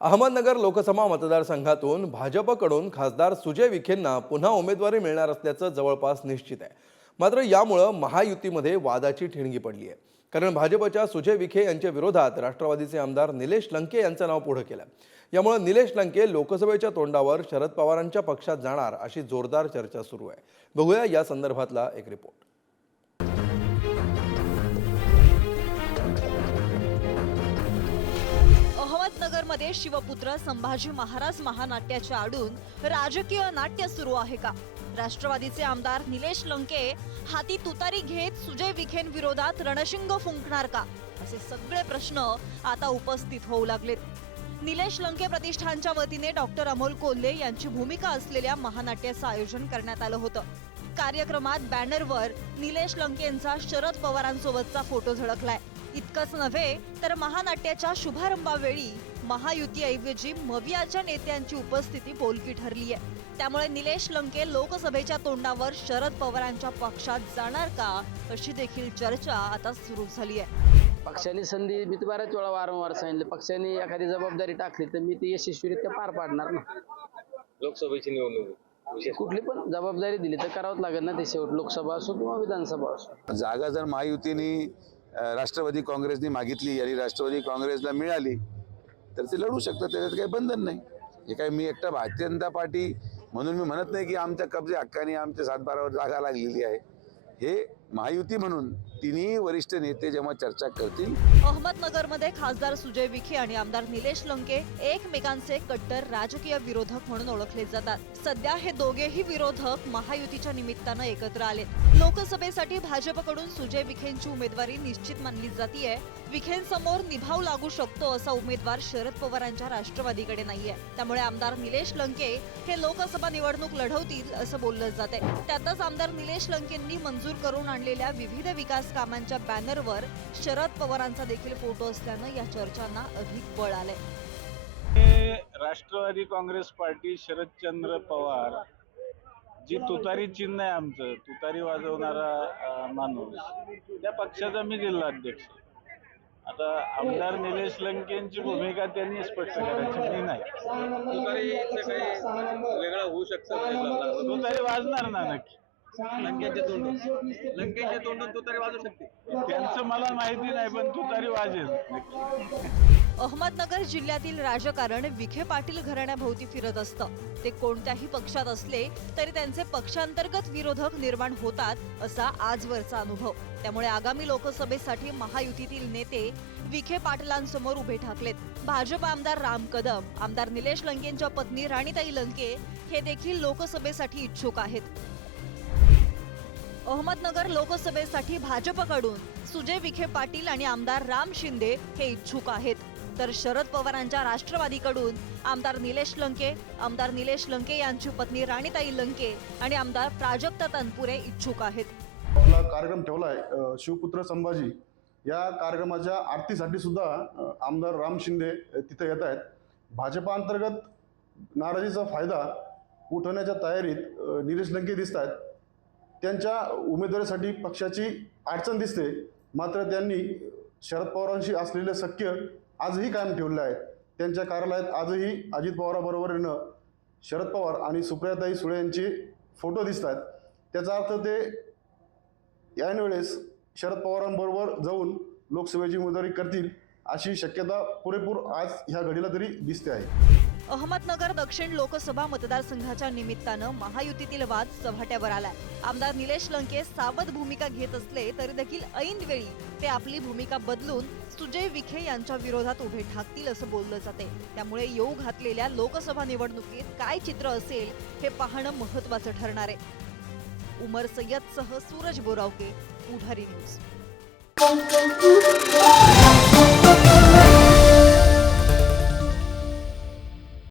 अहमदनगर लोकसभा मतदारसंघातून भाजपकडून खासदार सुजय विखेंना पुन्हा उमेदवारी मिळणार असल्याचं जवळपास निश्चित आहे. मात्र यामुळं महायुतीमध्ये वादाची ठिणगी पडली आहे. कारण भाजपच्या सुजय विखे यांच्या विरोधात राष्ट्रवादीचे आमदार निलेश लंके यांचं नाव पुढं केलं. यामुळं निलेश लंके लोकसभेच्या तोंडावर शरद पवारांच्या पक्षात जाणार अशी जोरदार चर्चा सुरू आहे. बघूया या संदर्भातला एक रिपोर्ट अहमदनगरमध्ये शिवपुत्र संभाजी महाराज महानाट्याच्या आडून राजकीय नाट्य सुरू आहे का? राष्ट्रवादीचे आमदार निलेश लंके हाती तुतारी घेत सुजय विखेन विरोधात रणशिंग फुंकणार का? असे सगळे प्रश्न आता उपस्थित होऊ लागलेत. निलेश लंके प्रतिष्ठानच्या वतीने डॉक्टर अमोल कोल्हे यांची भूमिका असलेल्या महानाट्याचं आयोजन करण्यात आलं होतं. कार्यक्रमात बॅनरवर निलेश लंकेंचा शरद पवारांसोबतचा फोटो झळकलाय. इतकंच नव्हे तर महानाट्याच्या शुभारंभावेळी महायुतीऐवजी मवियाच्या नेत्यांची उपस्थिती बोलकी ठरली आहे त्यामुळे निलेश लंके लोकसभेच्या तोंडावर शरद पवारांच्या पक्षात जाणार का अशी देखील चर्चा आता सुरू झाली आहे पक्षाने संधी मी तर बऱ्याच वेळा वारंवार सांगितलं पक्षाने एखादी जबाबदारी टाकली तर मी ती यशस्वीरित्या पार पाडणार ना. लोकसभेची निवडणूक कुठली पण जबाबदारी दिली तर करावंच लागेल ना ते शेवट लोकसभा असो किंवा विधानसभा असो. जागा जर महायुतीने राष्ट्रवादी काँग्रेसने मागितली आणि राष्ट्रवादी काँग्रेसला मिळाली तर ते लढू शकतात त्याच्यात काही बंधन नाही. हे काय मी एकटा भारतीय जनता पार्टी म्हणून मी म्हणत नाही की आमच्या कब्जे हक्काने आमच्या सातबारावर जागा लागलेली आहे. हे महायुती म्हणून तिन्ही वरिष्ठ नेते जेव्हा चर्चा करतील अहमदनगरमध्ये खासदार सुजय विखे आणि आमदार निलेश लंके एकमेकांचे कट्टर राजकीय विरोधक म्हणून ओळखले जातात. सध्या हे दोघेही विरोधक महायुतीच्या निमित्तानं एकत्र आले लोकसभेसाठी भाजपकडून सुजय विखेंची उमेदवारी निश्चित मानली जातीये. विखेंसमोर निभाव लागू शकतो असा उमेदवार शरद पवारांच्या राष्ट्रवादीकडे नाहीये. त्यामुळे आमदार निलेश लंके हे लोकसभा निवडणूक लढवतील असं बोललं जाते त्यातच आमदार निलेश लंकेंनी मंजूर करून आणलेल्या विविध विकास कामांच्या बॅनरवर शरद पवारांचा देखील फोटो असल्यानं या चर्चांना अधिक बळ आलंय. हे राष्ट्रवादी काँग्रेस पार्टी शरदचंद्र पवार जी तुतारी चिन्ह आहे आमचं तुतारी वाजवणारा माणूस त्या पक्षाचा मी जिल्हाध्यक्ष आता आमदार निलेश लंकेंची भूमिका त्यांनी स्पष्ट करायची मी नाही. तुतारीचं काही वेगळं होऊ शकतं तुतारी वाजणार ना नक्की. लंकेच्या तोंडून. लंकेच्या तोंडून तुतारी वाजू शकते. त्यांचं मला माहिती नाही पण तुतारी वाजेल. अहमदनगर जिल्ह्यातील राजकारण विखे पाटील घराण्याभोवती फिरत असतं. ते कोणत्याही पक्षात असले तरी त्यांचे पक्षांतर्गत विरोधक निर्माण होतात असा आजवरचा अनुभव. त्यामुळे आगामी लोकसभेसाठी महायुतीतील नेते विखे पाटलांसमोर उभे ठाकलेत. भाजप आमदार राम कदम आमदार निलेश लंकेंच्या पत्नी राणीताई लंके हे देखील लोकसभेसाठी इच्छुक आहेत. अहमदनगर लोकसभेसाठी भाजपकडून सुजय विखे पाटील आणि आमदार राम शिंदे हे इच्छुक आहेत. तर शरद पवारांच्या राष्ट्रवादीकडून आमदार निलेश लंके आमदार निलेश लंके यांची पत्नी राणीताई लंके आणि आमदार प्राजक्ता तनपुरे इच्छुक आहेत. आपला कार्यक्रम ठेवला आहे शिवपुत्र संभाजी. या कार्यक्रमाच्या आरतीसाठी सुद्धा आमदार राम शिंदे तिथे येत आहेत. भाजपा अंतर्गत नाराजीचा फायदा उठवण्याच्या तयारीत निलेश लंके दिसत आहेत. त्यांच्या उमेदवारीसाठी पक्षाची अडचण दिसते. मात्र त्यांनी शरद पवारांशी असलेलं सख्य आजही कायम ठेवलं आहे. त्यांच्या कार्यालयात आजही अजित पवाराबरोबरीनं शरद पवार आणि सुप्रियाताई सुळे यांचे फोटो दिसतात. त्याचा अर्थ ते यावेळेस शरद पवारांबरोबर जाऊन लोकसभेची उमेदवारी करतील. अशी शक्यता पुरेपूर आज ह्या घडीला तरी दिसते आहे. अहमदनगर दक्षिण लोकसभा मतदारसंघाच्या निमित्तानं महायुतीतील वाद चव्हाट्यावर आलाय. आमदार निलेश लंके सावध भूमिका घेत असले तरी देखील ऐन वेळी ते आपली भूमिका बदलून सुजय विखे यांच्या विरोधात उभे ठाकतील असं बोललं जाते. त्यामुळे येऊ घातलेल्या लोकसभा निवडणुकीत काय चित्र असेल हे पाहणं महत्वाचं ठरणार आहे. उमर सय्यदसह सूरज बोरावके पुढारी न्यूज.